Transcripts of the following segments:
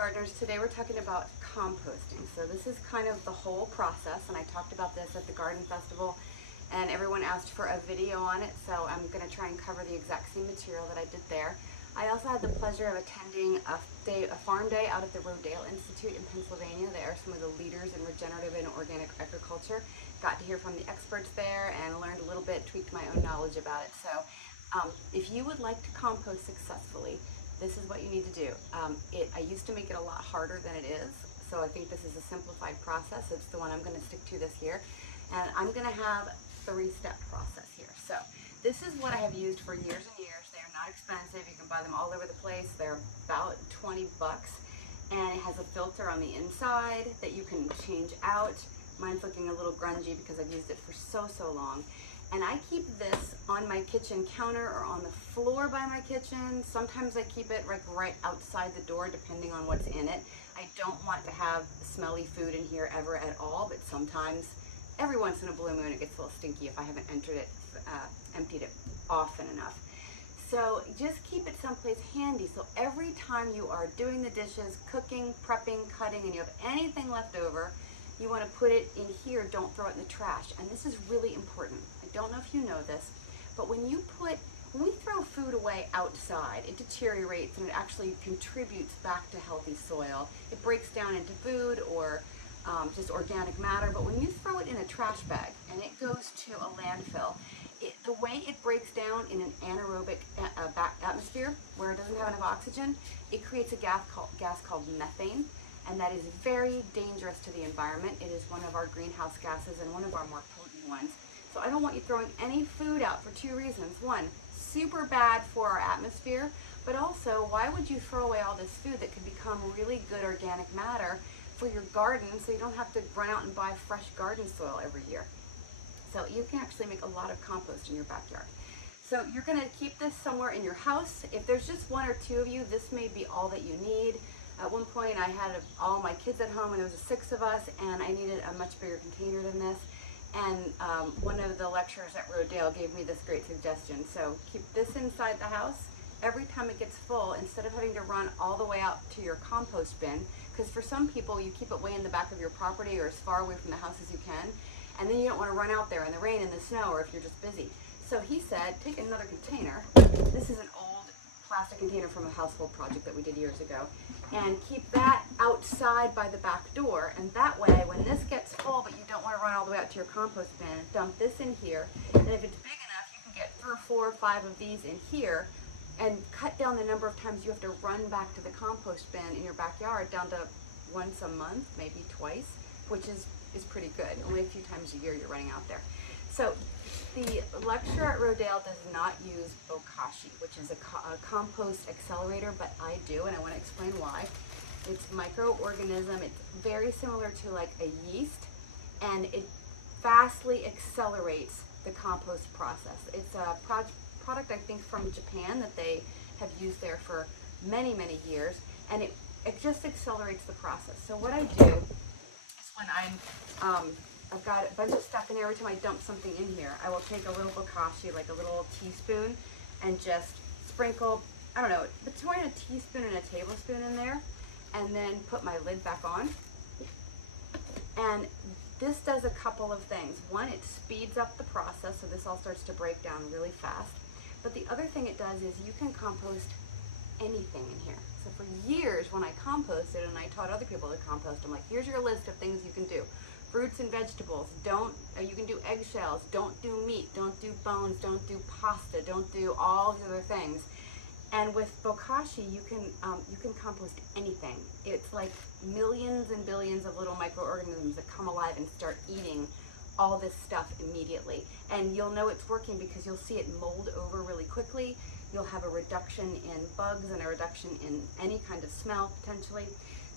Gardeners, today we're talking about composting. So this is kind of the whole process, and I talked about this at the garden festival and everyone asked for a video on it, so I'm going to try and cover the exact same material that I did there. I also had the pleasure of attending a farm day out at the Rodale Institute in Pennsylvania. They are some of the leaders in regenerative and organic agriculture. Got to hear from the experts there and learned a little bit, tweaked my own knowledge about it. So if you would like to compost successfully, this is what you need to do. I used to make it a lot harder than it is, so I think this is a simplified process. It's the one I'm going to stick to this year. And I'm going to have a 3-step process here. So this is what I have used for years and years. They are not expensive. You can buy them all over the place. They're about 20 bucks. And it has a filter on the inside that you can change out. Mine's looking a little grungy because I've used it for so long. And I keep this on my kitchen counter or on the floor by my kitchen. Sometimes I keep it like right outside the door depending on what's in it. I don't want to have smelly food in here ever at all, but sometimes, every once in a blue moon, it gets a little stinky if I haven't emptied it often enough. So just keep it someplace handy. So every time you are doing the dishes, cooking, prepping, cutting, and you have anything left over, you want to put it in here. Don't throw it in the trash. And this is really important. I don't know if you know this, but when we throw food away outside, it deteriorates and it actually contributes back to healthy soil. It breaks down into food or just organic matter, but when you throw it in a trash bag and it goes to a landfill, the way it breaks down in an anaerobic atmosphere where it doesn't have enough oxygen, it creates a gas called methane, and that is very dangerous to the environment. It is one of our greenhouse gases and one of our more potent ones. So I don't want you throwing any food out for 2 reasons. One, super bad for our atmosphere, but also why would you throw away all this food that could become really good organic matter for your garden, so you don't have to run out and buy fresh garden soil every year. So you can actually make a lot of compost in your backyard. So you're going to keep this somewhere in your house. If there's just 1 or 2 of you, this may be all that you need. At one point I had all my kids at home and there was 6 of us, and I needed a much bigger container than this. And one of the lecturers at Rodale gave me this great suggestion. So keep this inside the house. Every time it gets full, instead of having to run all the way out to your compost bin, because for some people you keep it way in the back of your property or as far away from the house as you can, and then you don't want to run out there in the rain and the snow, or if you're just busy. So he said, take another container. This is an old plastic container from a household project that we did years ago, and keep that outside by the back door. And that way, when this gets full but you don't want to run all the way out to your compost bin, dump this in here. And if it's big enough, you can get 3 or 4 or 5 of these in here and cut down the number of times you have to run back to the compost bin in your backyard down to once a month, maybe twice, which is pretty good. Only a few times a year you're running out there. So the lecturer at Rodale does not use bokashi, which is a compost accelerator, but I do, and I want to explain why. It's microorganism. It's very similar to like a yeast, and it vastly accelerates the compost process. It's a product I think from Japan that they have used there for many years, and it just accelerates the process. So what I do is when I've got a bunch of stuff in here, every time I dump something in here, I will take a little bokashi, like a little teaspoon, and just sprinkle, I don't know, between a teaspoon and a tablespoon in there, and then put my lid back on. And this does a couple of things. One, it speeds up the process, so this all starts to break down really fast. But the other thing it does is you can compost anything in here. So for years when I composted and I taught other people to compost, I'm like, here's your list of things you can do. Fruits and vegetables, you can do eggshells, don't do meat, don't do bones, don't do pasta, don't do all the other things. And with bokashi, you can compost anything. It's like millions and billions of little microorganisms that come alive and start eating all this stuff immediately. And you'll know it's working because you'll see it mold over really quickly. You'll have a reduction in bugs and a reduction in any kind of smell potentially.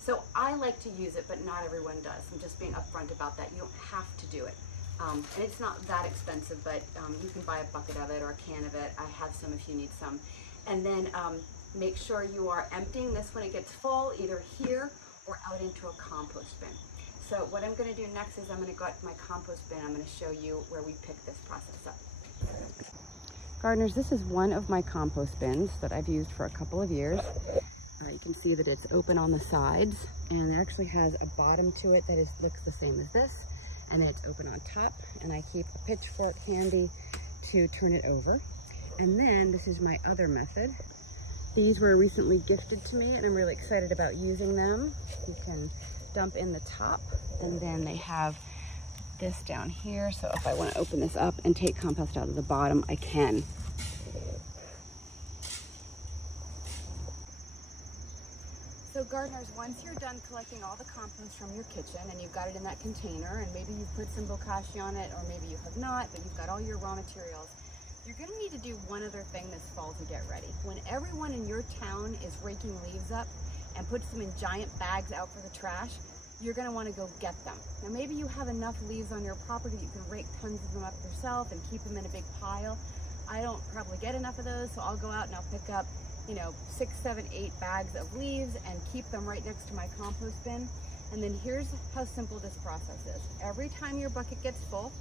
So I like to use it, but not everyone does. I'm just being upfront about that. You don't have to do it. And it's not that expensive, but you can buy a bucket of it or a can of it. I have some if you need some. And then make sure you are emptying this when it gets full, either here or out into a compost bin. So what I'm going to do next is I'm going to go out to my compost bin. I'm going to show you where we pick this process up. Gardeners, this is one of my compost bins that I've used for a couple of years. You can see that it's open on the sides, and it actually has a bottom to it that looks the same as this, and it's open on top, and I keep a pitchfork handy to turn it over. And then this is my other method. These were recently gifted to me, and I'm really excited about using them. You can dump in the top, and then they have this down here, so if I want to open this up and take compost out of the bottom, I can. So gardeners, once you're done collecting all the compost from your kitchen and you've got it in that container, and maybe you've put some bokashi on it, or maybe you have not, but you've got all your raw materials, you're going to need to do one other thing this fall to get ready. When everyone in your town is raking leaves up and puts them in giant bags out for the trash, you're going to want to go get them. Now maybe you have enough leaves on your property that you can rake tons of them up yourself and keep them in a big pile. I don't probably get enough of those, so I'll go out and I'll pick up 6, 7, 8 bags of leaves and keep them right next to my compost bin. And then here's how simple this process is. Every time your bucket gets full,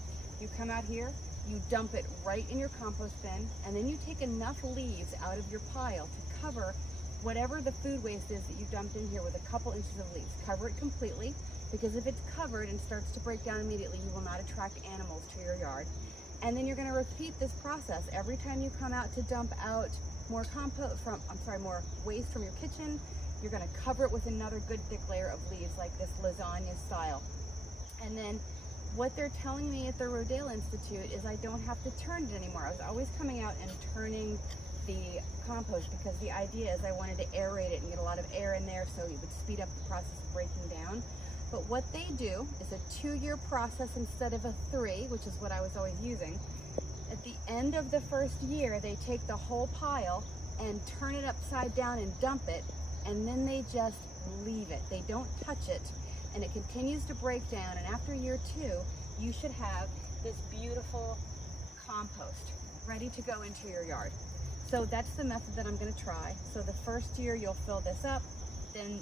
you come out here, you dump it right in your compost bin, and then you take enough leaves out of your pile to cover whatever the food waste is that you dumped in here with a couple inches of leaves. Cover it completely, because if it's covered and starts to break down immediately, you will not attract animals to your yard. And then you're going to repeat this process every time you come out to dump out more more waste from your kitchen. You're going to cover it with another good thick layer of leaves, like this lasagna style. And then what they're telling me at the Rodale Institute is I don't have to turn it anymore. I was always coming out and turning the compost because the idea is I wanted to aerate it and get a lot of air in there so it would speed up the process of breaking down. But what they do is a 2-year process instead of a 3, which is what I was always using. At the end of the first year, they take the whole pile and turn it upside down and dump it, and then they just leave it. They don't touch it, and it continues to break down, and after year 2, you should have this beautiful compost ready to go into your yard. So that's the method that I'm going to try. So the first year you'll fill this up, then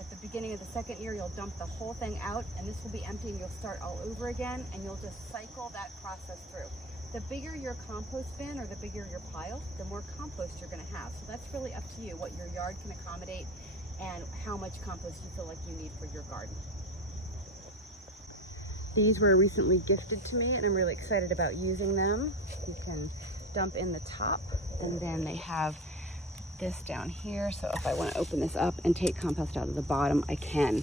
at the beginning of the second year you'll dump the whole thing out, and this will be empty, and you'll start all over again, and you'll just cycle that process through. The bigger your compost bin or the bigger your pile, the more compost you're going to have. So that's really up to you what your yard can accommodate and how much compost you feel like you need for your garden. These were recently gifted to me, and I'm really excited about using them. You can dump in the top, and then they have this down here, so if I want to open this up and take compost out of the bottom, I can.